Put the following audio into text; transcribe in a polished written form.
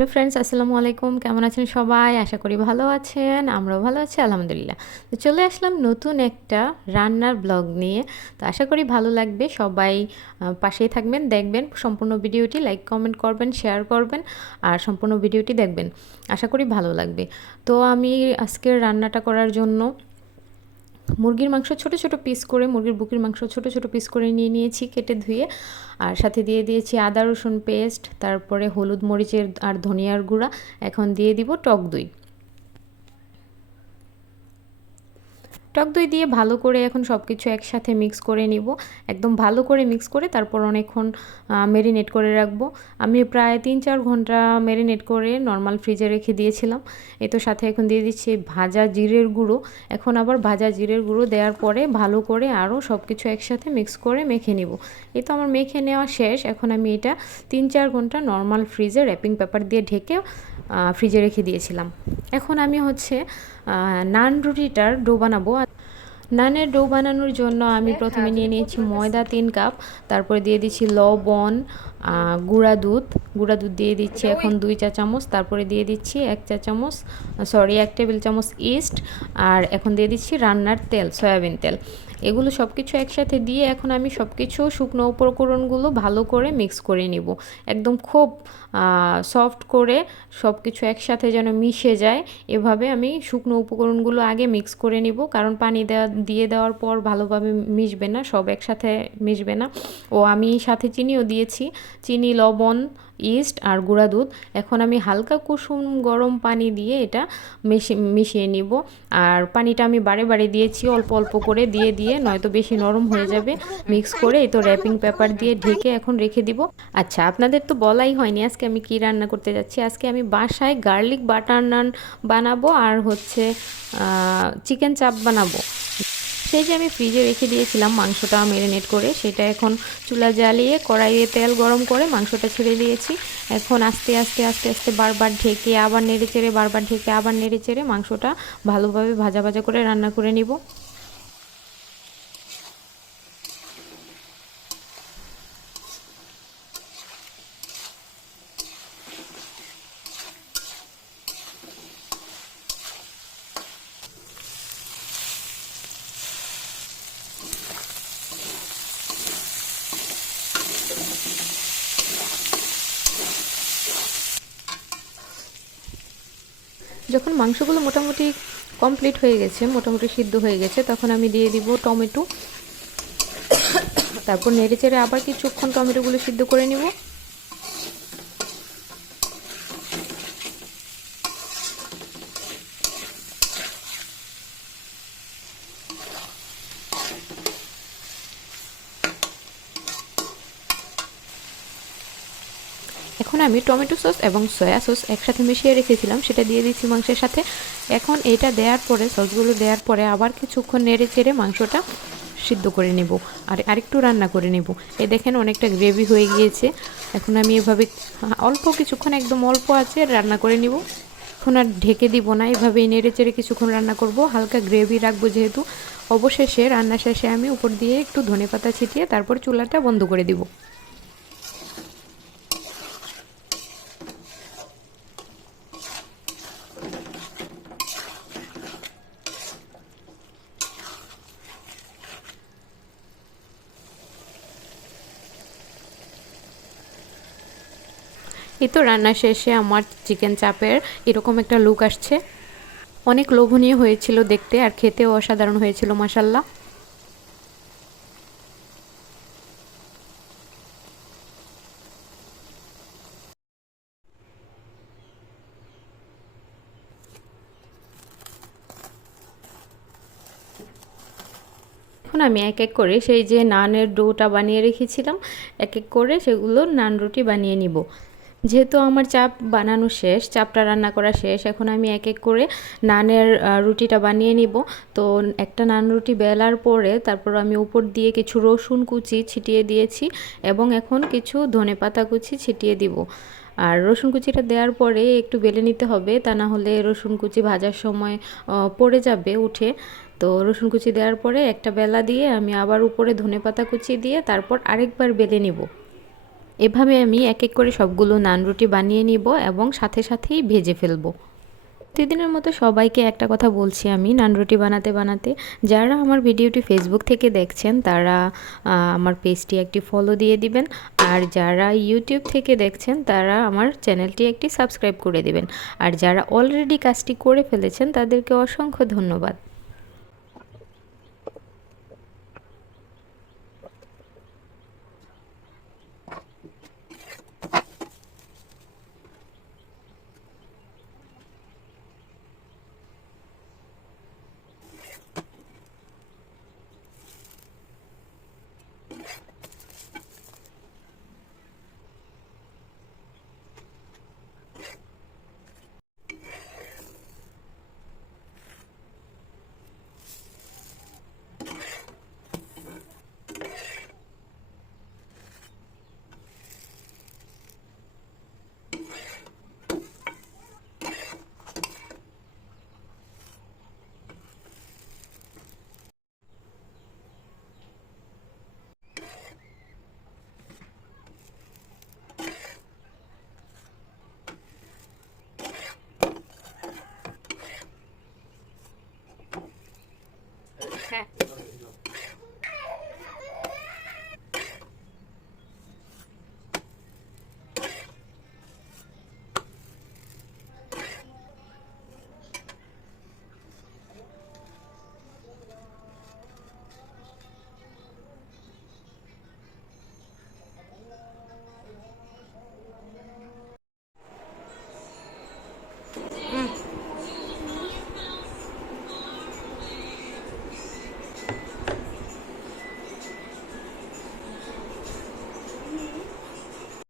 Hello friends, আসসালামু আলাইকুম। কেমন আছেন সবাই? আশা করি ভালো আছেন। আমরাও ভালো আছি আলহামদুলিল্লাহ। তো চলে আসলাম নতুন একটা রান্নার ব্লগ নিয়ে। তো আশা করি ভালো লাগবে। সবাই পাশেই থাকবেন, দেখবেন সম্পূর্ণ ভিডিওটি, লাইক কমেন্ট করবেন, শেয়ার করবেন আর সম্পূর্ণ ভিডিওটি দেখবেন। আশা করি ভালো লাগবে। তো আমি আজকের রান্নাটা করার জন্য মুরগির মাংস ছোট ছোট পিস করে, মুরগির বুকের মাংস ছোট ছোট পিস করে নিয়ে নিয়েছি কেটে ধুয়ে। আর সাথে দিয়ে দিয়েছি আদা রসুন পেস্ট, তারপরে হলুদ মরিচের আর ধনিয়ার গুঁড়া। এখন দিয়ে দিব টক দই। টক দই দিয়ে ভালো করে এখন সব কিছু একসাথে মিক্স করে নিব। একদম ভালো করে মিক্স করে তারপর অনেকক্ষণ ম্যারিনেট করে রাখবো। আমি প্রায় 3-4 ঘন্টা ম্যারিনেট করে নর্মাল ফ্রিজে রেখে দিয়েছিলাম। এই তো সাথে এখন দিয়ে দিচ্ছি ভাজা জিরের গুঁড়ো। এখন আবার ভাজা জিরের গুঁড়ো দেওয়ার পরে ভালো করে আরও সব কিছু একসাথে মিক্স করে মেখে নিব। এই তো আমার মেখে নেওয়া শেষ। এখন আমি এটা 3-4 ঘন্টা নর্মাল ফ্রিজে র্যাপিং পেপার দিয়ে ঢেকে ফ্রিজে রেখে দিয়েছিলাম। এখন আমি নান রুটিটার ডো বানাবো। নানের ডো বানানোর জন্য আমি প্রথমে নিয়ে নিয়েছি ময়দা 3 কাপ, তারপরে দিয়ে দিচ্ছি লবণ, গুঁড়া দুধ দিয়ে দিচ্ছি এখন 2 চা চামচ, তারপরে দিয়ে দিচ্ছি 1 টেবিল চামচ ইস্ট, আর এখন দিয়ে দিচ্ছি রান্নার তেল, সয়াবিন তেল। এগুলো সব কিছু একসাথে দিয়ে এখন আমি সব কিছু শুকনো উপকরণগুলো ভালো করে মিক্স করে নিব। একদম খুব সফট করে সব কিছু একসাথে যেন মিশে যায়, এভাবে আমি শুকনো উপকরণগুলো আগে মিক্স করে নিব। কারণ পানি দিয়ে দেওয়ার পর ভালোভাবে মিশবে না, সব একসাথে মিশবে না। ও আমি সাথে চিনিও দিয়েছি, চিনি, লবণ, ইস্ট আর গুঁড়া দুধ। এখন আমি হালকা কুসুম গরম পানি দিয়ে এটা মিশিয়ে নিব। আর পানিটা আমি বারে বারে দিয়েছি, অল্প অল্প করে দিয়ে নয়তো বেশি নরম হয়ে যাবে। মিক্স করে এই তো র্যাপিং পেপার দিয়ে ঢেকে এখন রেখে দিব। আচ্ছা, আপনাদের তো বলাই হয়নি আজকে আমি কি রান্না করতে যাচ্ছি। আজকে আমি বাসায় গার্লিক বাটার নান বানাবো আর চিকেন চাপ বানাবো। সেই যে আমি ফ্রিজে রেখে দিয়েছিলাম মাংসটা ম্যারিনেট করে, সেটা এখন চুলা জ্বালিয়ে কড়াইয়ে তেল গরম করে মাংসটা ছেড়ে দিয়েছি। এখন আস্তে আস্তে আস্তে আস্তে বারবার ঢেকে আবার নেড়ে চেড়ে, বারবার ঢেকে আবার নেড়ে চেড়ে মাংসটা ভালোভাবে ভাজা ভাজা করে রান্না করে নিব। যখন মাংসগুলো মোটামুটি কমপ্লিট হয়ে গেছে, মোটামুটি সিদ্ধ হয়ে গেছে, তখন আমি দিয়ে দিব টমেটো। তারপর নেড়ে চেড়ে আবার কিছুক্ষণ টমেটোগুলো সিদ্ধ করে নিব। এখন আমি টমেটো সস এবং সয়া সস একসাথে মিশিয়ে রেখেছিলাম, সেটা দিয়ে দিচ্ছি মাংসের সাথে। এখন এটা দেওয়ার পরে, সসগুলো দেওয়ার পরে আবার কিছুক্ষণ নেড়ে চেড়ে মাংসটা সিদ্ধ করে নেব আর আরেকটু রান্না করে নেব। এই দেখেন অনেকটা গ্রেভি হয়ে গিয়েছে। এখন আমি এভাবে অল্প কিছুক্ষণ, একদম অল্প আছে রান্না করে নিব। এখন আর ঢেকে দিব না, এভাবেই নেড়ে চেড়ে কিছুক্ষণ রান্না করব, হালকা গ্রেভি রাখবো যেহেতু। অবশেষে রান্না শেষে আমি উপর দিয়ে একটু ধনেপাতা ছিটিয়ে তারপর চুলাটা বন্ধ করে দিব। এই তো রান্না শেষে আমার চিকেন চাপের এরকম একটা লুক আসছে। অনেক লোভনীয় হয়েছিল দেখতে আর খেতেও অসাধারণ হয়েছিল মাশাল্লাহ। এখন আমি এক এক করে সেই যে নানের ডোটা বানিয়ে রেখেছিলাম, এক এক করে সেগুলো নান রুটি বানিয়ে নিব। যেহেতু আমার চাপ বানানো শেষ, চাপটা রান্না করা শেষ, এখন আমি এক এক করে নানের রুটিটা বানিয়ে নিব। তো একটা নান রুটি বেলার পরে তারপর আমি উপর দিয়ে কিছু রসুন কুচি ছিটিয়ে দিয়েছি এবং এখন কিছু ধনেপাতা কুচি ছিটিয়ে দিব। আর রসুন কুচিটা দেওয়ার পরে একটু বেলে নিতে হবে, তা না হলে রসুন কুচি ভাজার সময় পড়ে যাবে উঠে। তো রসুন কুচি দেওয়ার পরে একটা বেলা দিয়ে আমি আবার উপরে ধনেপাতা কুচি দিয়ে তারপর আরেকবার বেলে নিব। এভাবে আমি এক এক করে সবগুলো নান রুটি বানিয়ে নিব এবং সাথে সাথেই ভেজে ফেলবো। প্রতিদিনের মতো সবাইকে একটা কথা বলছি আমি নান রুটি বানাতে বানাতে, যারা আমার ভিডিওটি ফেসবুক থেকে দেখছেন তারা আমার পেজটি একটি ফলো দিয়ে দিবেন, আর যারা ইউটিউব থেকে দেখছেন তারা আমার চ্যানেলটি একটি সাবস্ক্রাইব করে দিবেন, আর যারা অলরেডি কাজটি করে ফেলেছেন তাদেরকে অসংখ্য ধন্যবাদ।